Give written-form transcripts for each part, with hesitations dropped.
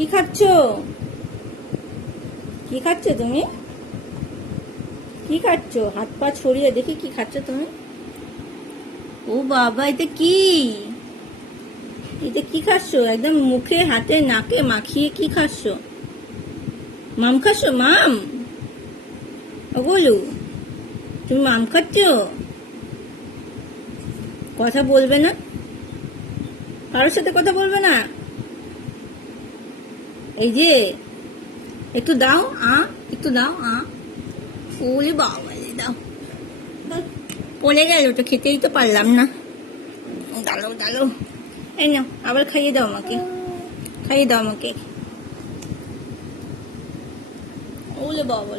কি খাচ্ছ? কি খাচ্ছ তুমি? কি খাচ্ছ? হাত পা ছড়িয়ে দেখি কি খাচ্ছ তুমি? ও বাবা, এটা কি? এটা কি খাচ্ছ? একদম মুখে হাতে নাকে মাখিয়ে কি খাচ্ছ? মাম খাচ্ছ? মাম? ও বলু, তুমি মাম খাচ্ছ? কথা বলবে না? কারোর সাথে কথা বলবে না? এই যে একটু দাও একটু দাও ওলে বাবা, দাও। পড়ে গেল তো, খেতেই তো পারলাম না। দাঁড়াও দাঁড়াও, এই নাও, আবার খাইয়ে দাও আমাকে, খাইয়ে দাও আমাকে। ওলে বাবা,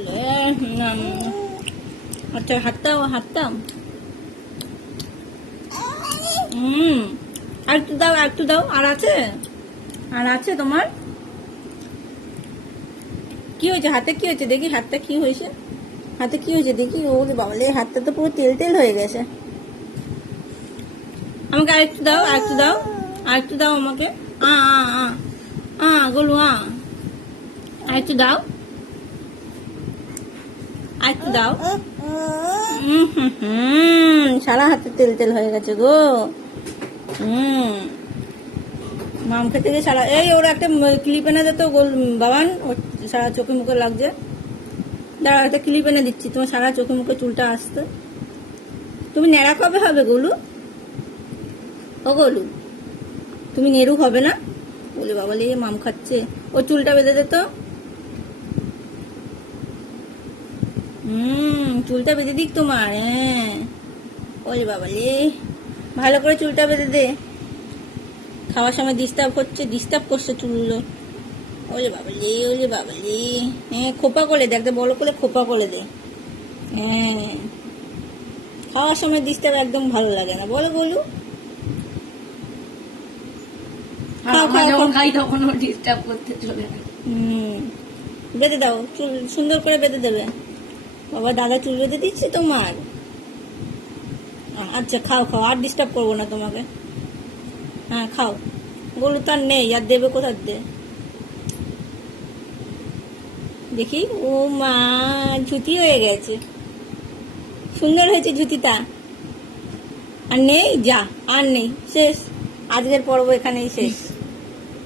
আচ্ছা হাত দাও, হাত দাও। আর একটু দাও, আর একটু দাও। আর আছে? আর আছে তোমার? কি হয়েছে হাতে? কি হয়েছে দেখি, হাতটা কি হয়েছে? হাতে কি হয়েছে দেখি? ওরে বাবা, হাতটা তো পুরো তেল তেল হয়ে গেছে। আমাকে আরেকটু দাও, আরেকটু দাও, আরেকটু দাও আমাকে। গোলু আরেকটু দাও, আরেকটু দাও। সারা হাতে তেল তেল হয়ে গেছে গো। মাম খেতে গিয়ে সারা, এই ওরা একটা ক্লিপ এনে দিত বাবান, ওর সারা চোখে মুখে লাগছে। দাঁড়া, একটা ক্লিপ এনে দিচ্ছি, তোমার সারা চোখে মুখে চুলটা আসতো। তুমি ন্যাড়া কবে হবে গোলু? ও গোলু, তুমি নেড়ু হবে না? বলে বাবা, মাম খাচ্ছে। ও চুলটা বেঁধে দে তো। চুলটা বেঁধে দিক তোমার। হ্যাঁ, ওরে বাবা, ভালো করে চুলটা বেঁধে দে। খাওয়ার সময় ডিস্টার্ব করছে চুলগুলো। ওরে বাবা, ওরে বাবা, হ্যাঁ, খোপা করে দে, একদম বড় করে খোপা করে দে। হ্যাঁ, খাওয়ার সময় ডিস্টার্ব একদম ভালো লাগে না, বলো বলু। খাই তখন ডিস্টার্ব করতে চলে। বেঁধে দাও, চুল সুন্দর করে বেঁধে দেবে। বাবা, দাদা চুল বেঁধে দিচ্ছে তোমার। আচ্ছা, খাও খাও, আর ডিস্টার্ব করবো না তোমাকে। হ্যাঁ, খাও। বলু তার নেই, আর দেবে কোথার দে দেখি। ও মা, ঝুটি হয়ে গেছে, সুন্দর হয়েছে ঝুটিটা। আর নেই, যা আর নেই, শেষ। আজকের পর্ব এখানেই শেষ।